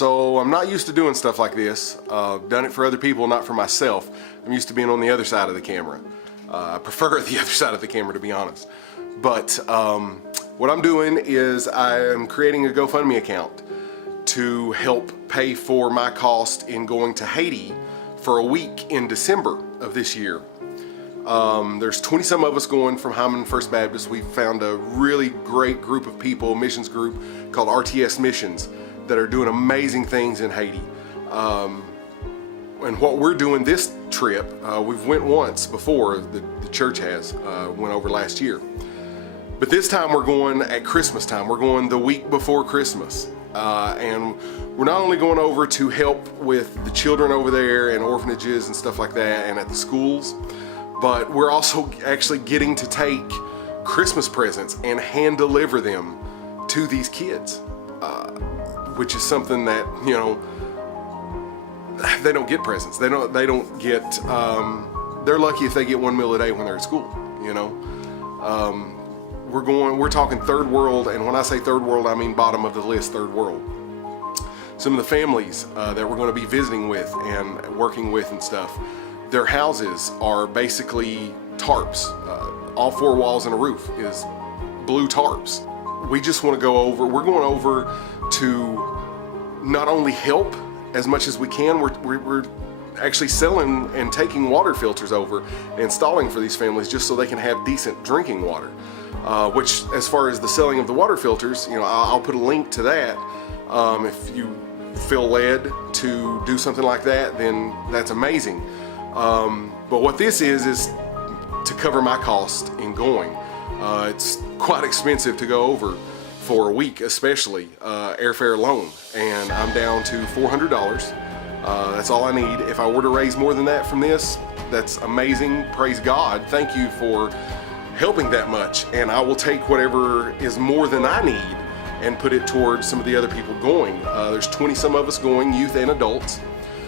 So I'm not used to doing stuff like this. Done it for other people, not for myself. I'm used to being on the other side of the camera. I prefer the other side of the camera, to be honest. But what I'm doing is I am creating a GoFundMe account to help pay for my cost in going to Haiti for a week in December of this year. There's 20 some of us going from Hyman First Baptist. We found a really great group of people, missions group called RTS Missions, that are doing amazing things in Haiti. And what we're doing this trip, we've went once before, the church has, went over last year. But this time we're going at Christmas time. We're going the week before Christmas. And we're not only going over to help with the children over there and orphanages and stuff like that and at the schools, but we're also actually getting to take Christmas presents and hand deliver them to these kids, which is something that, you know, they don't get presents. They don't get, they're lucky if they get one meal a day when they're at school, you know. We're talking third world, and when I say third world, I mean bottom of the list third world. Some of the families that we're going to be visiting with and working with and stuff, their houses are basically tarps. All four walls and a roof is blue tarps. We just want to go over, we're going over to not only help as much as we can, we're actually selling and taking water filters over and installing for these families just so they can have decent drinking water. Which, as far as the selling of the water filters, you know, I'll put a link to that. If you feel led to do something like that, then that's amazing. But what this is to cover my cost in going. It's quite expensive to go over for a week, especially airfare alone, and I'm down to $400. That's all I need. If I were to raise more than that from this, that's amazing. Praise God. Thank you for helping that much, and I will take whatever is more than I need and put it towards some of the other people going. There's 20 some of us going, youth and adults.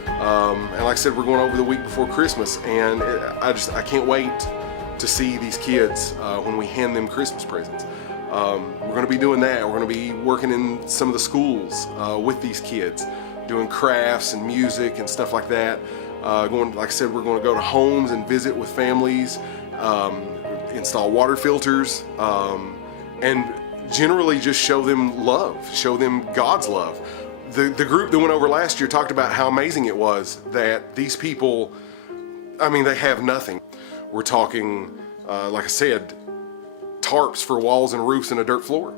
And like I said, we're going over the week before Christmas, and I can't wait to see these kids when we hand them Christmas presents. We're going to be doing that. We're going to be working in some of the schools with these kids, doing crafts and music and stuff like that. Like I said, we're going to go to homes and visit with families, install water filters, and generally just show them love, show them God's love. The group that went over last year talked about how amazing it was that these people, I mean, they have nothing. We're talking, like I said, tarps for walls and roofs and a dirt floor.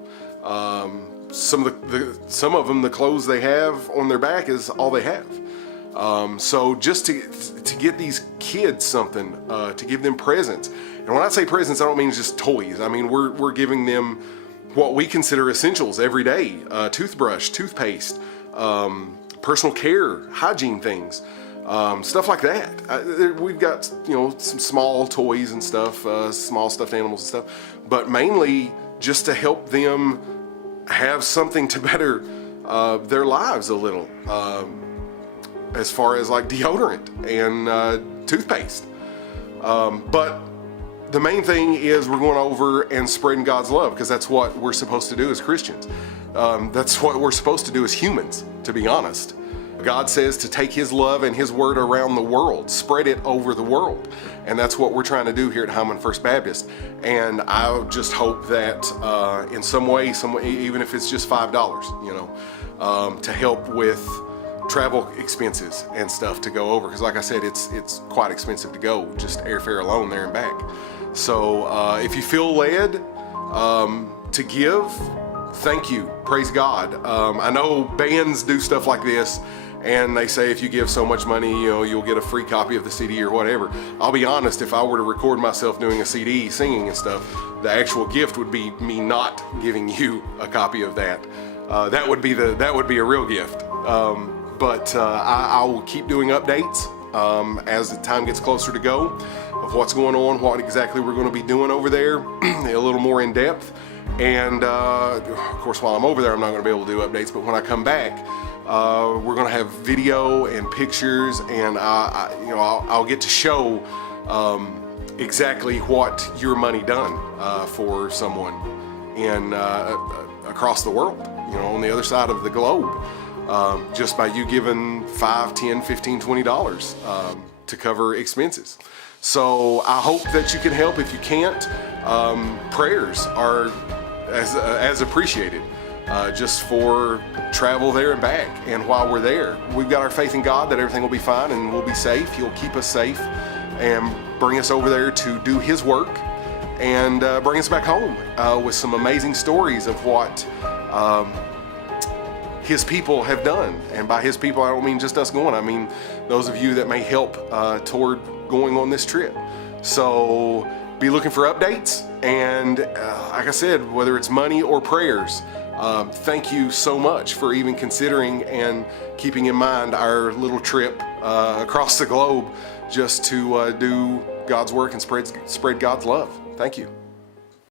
Some of them, the clothes they have on their back is all they have. So just to get these kids something, to give them presents. And when I say presents, I don't mean just toys. I mean, we're giving them what we consider essentials every day. Toothbrush, toothpaste, personal care, hygiene things, stuff like that. We've got, you know, some small toys and stuff, small stuffed animals and stuff, but mainly just to help them have something to better their lives a little, as far as like deodorant and toothpaste. But the main thing is we're going over and spreading God's love, because that's what we're supposed to do as Christians. That's what we're supposed to do as humans, to be honest. God says to take His love and His word around the world, spread it over the world. And that's what we're trying to do here at Hyman First Baptist. And I just hope that in some way, even if it's just $5, you know, to help with travel expenses and stuff to go over. Because like I said, it's quite expensive to go, just airfare alone there and back. So if you feel led to give, thank you. Praise God. I know bands do stuff like this, and they say if you give so much money, you know, you'll get a free copy of the CD or whatever. I'll be honest, if I were to record myself doing a CD, singing and stuff, the actual gift would be me not giving you a copy of that. That would be a real gift. But I will keep doing updates as the time gets closer to go of what's going on, what exactly we're going to be doing over there, a little more in depth. And of course, while I'm over there, I'm not going to be able to do updates, but when I come back, we're going to have video and pictures, and I'll get to show exactly what your money done for someone in across the world, you know, on the other side of the globe. just by you giving $5, $10, $15, $20 to cover expenses. So I hope that you can help. If you can't, prayers are as appreciated, just for travel there and back. And while we're there, we've got our faith in God that everything will be fine and we'll be safe. He'll keep us safe and bring us over there to do His work and bring us back home with some amazing stories of what His people have done. And by His people, I don't mean just us going. I mean those of you that may help toward going on this trip. So be looking for updates. And like I said, whether it's money or prayers, thank you so much for even considering and keeping in mind our little trip across the globe just to do God's work and spread God's love. Thank you.